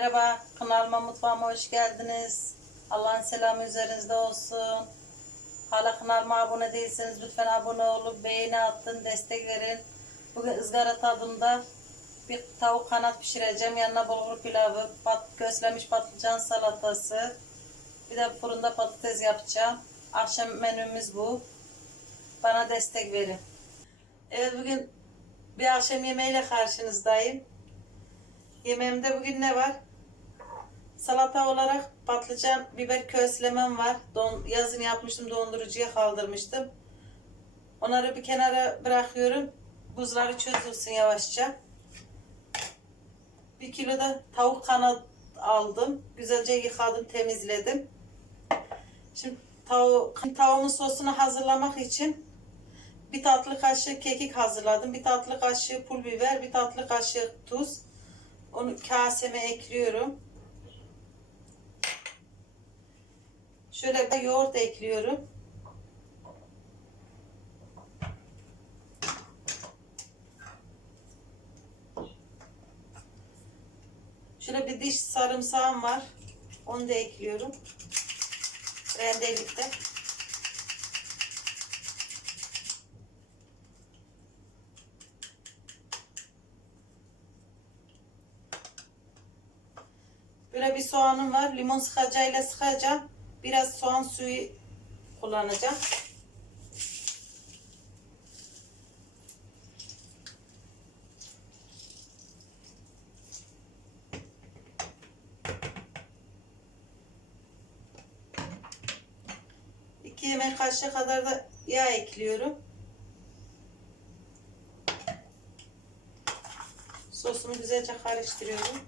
Merhaba, kanalıma mutfağıma hoş geldiniz. Allah'ın selamı üzerinizde olsun. Hala kanalıma abone değilseniz lütfen abone olup beğeni atın, destek verin. Bugün ızgara tadında bir tavuk kanat pişireceğim. Yanına bulgur pilavı, pat, közlemiş patlıcan salatası. Bir de fırında patates yapacağım. Akşam menümüz bu. Bana destek verin. Evet bugün bir akşam yemeğiyle karşınızdayım. Yemeğimde bugün ne var? Salata olarak patlıcan, biber közlemem var. Don, yazın yapmıştım, dondurucuya kaldırmıştım. Onları bir kenara bırakıyorum. Buzları çözülsün yavaşça. Bir kilo da tavuk kanat aldım. Güzelce yıkadım, temizledim. Şimdi tavuk, tavuğun sosunu hazırlamak için bir tatlı kaşığı kekik hazırladım. Bir tatlı kaşığı pul biber, bir tatlı kaşığı tuz. Onu kaseme ekliyorum. Şöyle bir yoğurt ekliyorum. Şöyle bir diş sarımsağım var. Onu da ekliyorum. Rendelikte. Böyle bir soğanım var. Limon sıkacağıyla sıkacağım. Biraz soğan suyu kullanacağım. İki yemek kaşığı kadar da yağ ekliyorum. Sosumu güzelce karıştırıyorum.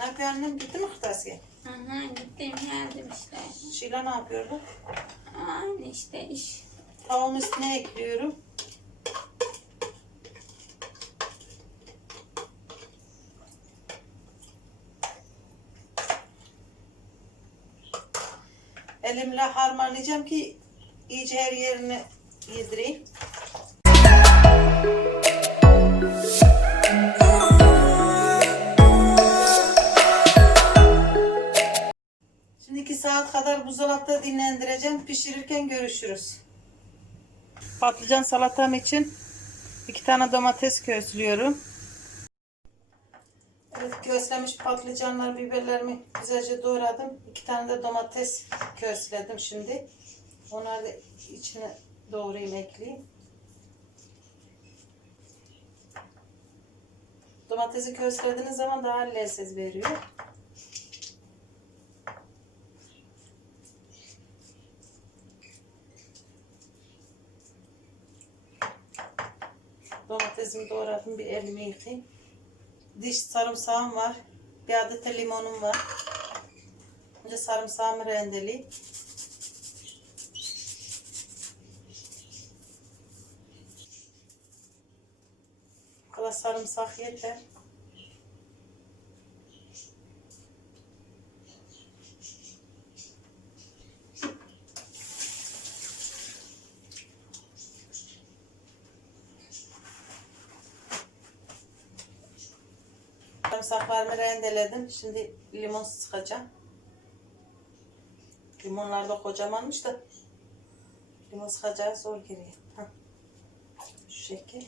Ne yapıyor annem? Gitti mi kırtasiye? Hı hı gittim geldim işte. Şila ne yapıyordu? Aynı işte iş. Tavuğun üstüne ekliyorum. Elimle harmanlayacağım ki iyice her yerini yedireyim. Saat kadar buzdolapta dinlendireceğim. Pişirirken görüşürüz. Patlıcan salatam için iki tane domates közlüyorum. Evet közlemiş patlıcanlar, biberlerimi güzelce doğradım. İki tane de domates közledim şimdi. Onları da içine doğrayayım, ekleyeyim. Domatesi közlediğiniz zaman daha lezzet veriyor. Domatesimi doğradım. Bir elimi yıkayayım. Diş sarımsağım var. Bir adet de limonum var. Önce sarımsağımı rendeleyeyim. Bu kadar sarımsak yeter. Sarımsaklarımı rendeledim. Şimdi limon sıkacağım. Limonlar da kocamanmış da limon sıkacağı zor geliyor. Şu şekil.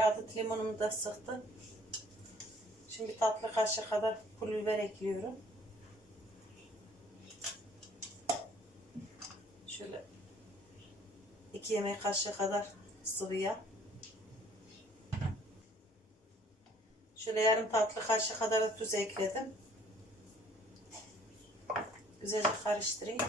Adet limonumu da sıktım. Şimdi tatlı kaşığı kadar pul biber ekliyorum. Şöyle iki yemek kaşığı kadar sıvı yağ. Şöyle yarım tatlı kaşığı kadar da tuz ekledim. Güzelce karıştırayım.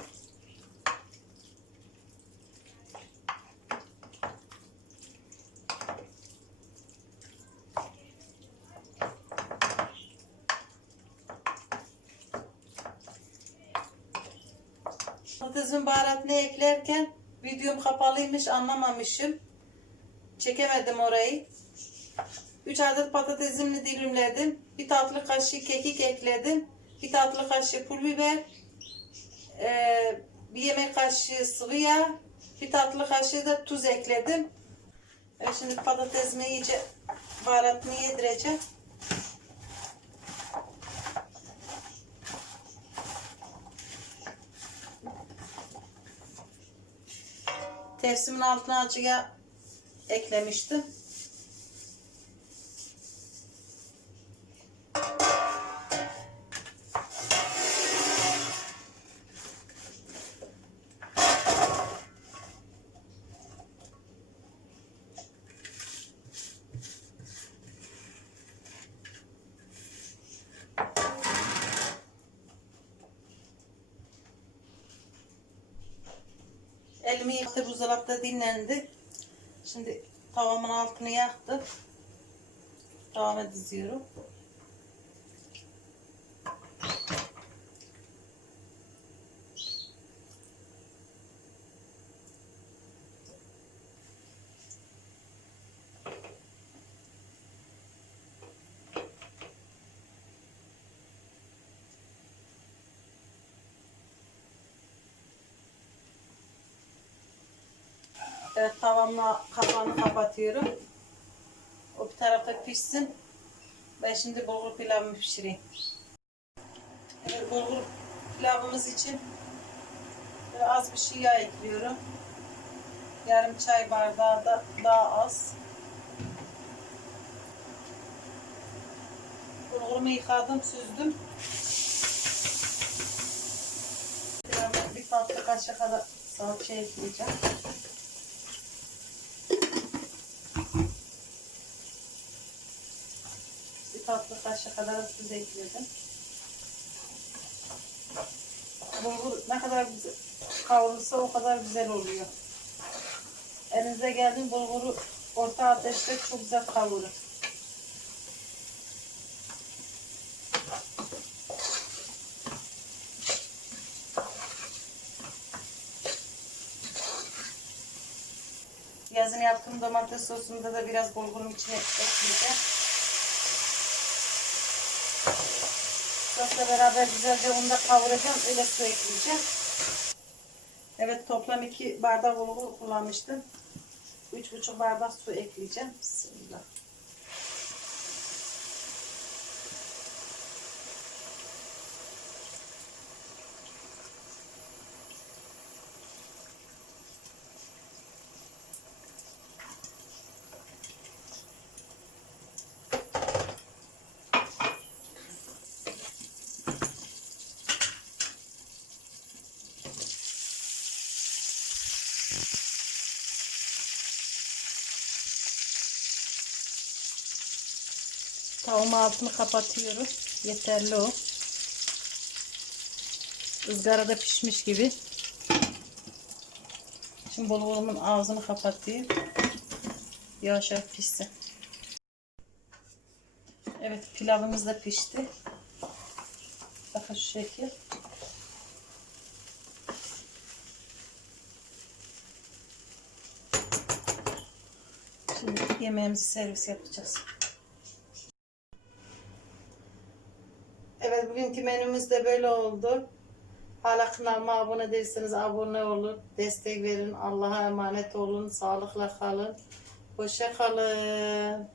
Patatesimin baharatını eklerken videom kapalıymış anlamamışım. Çekemedim orayı. 3 adet patatesimi dilimledim. Bir tatlı kaşığı kekik ekledim. Bir tatlı kaşığı pul biber. Ee, bir yemek kaşığı sıvı yağ. Bir tatlı kaşığı da tuz ekledim. Evet, şimdi patatesimi iyice baharatını yedireceğim. Tepsimin altına acıya eklemiştim. Elimi yıktı buzdolapta dinlendi. Şimdi tavamın altını yaktım. Tavama diziyorum. Evet tavamla kapağını kapatıyorum. O bir tarafta pişsin. Ben şimdi bulgur pilavımı pişireyim. Evet bulgur pilavımız için az bir şey yağ ekliyorum. Yarım çay bardağı da daha az. Bulgurumu yıkadım, süzdüm. Bir tatlı kaşık kadar salça ekleyeceğim. Kaşık kadar tuz ekledim. Bulgur ne kadar güzel kavrulursa o kadar güzel oluyor. Elinize geldiğinde bulguru orta ateşte çok güzel kavurun. Yazın yaptığım domates sosunda da biraz bulgurun içine ekleyeceğim. Sosla beraber güzelce onu da kavuracağım. Öyle su ekleyeceğim. Evet toplam 2 bardak bulgur kullanmıştım. 3,5 bardak su ekleyeceğim. Bismillah. Tavuğun altını kapatıyorum. Yeterli o. Izgarada pişmiş gibi. Şimdi bulgurumun ağzını kapatayım. Yavaş yavaş pişsin. Evet pilavımız da pişti. Bakın şu şekil. Şimdi yemeğimizi servis yapacağız. Evet bugünkü menümüz de böyle oldu. Hala kanalıma abone değilseniz abone olun. Destek verin. Allah'a emanet olun. Sağlıkla kalın. Hoşça kalın.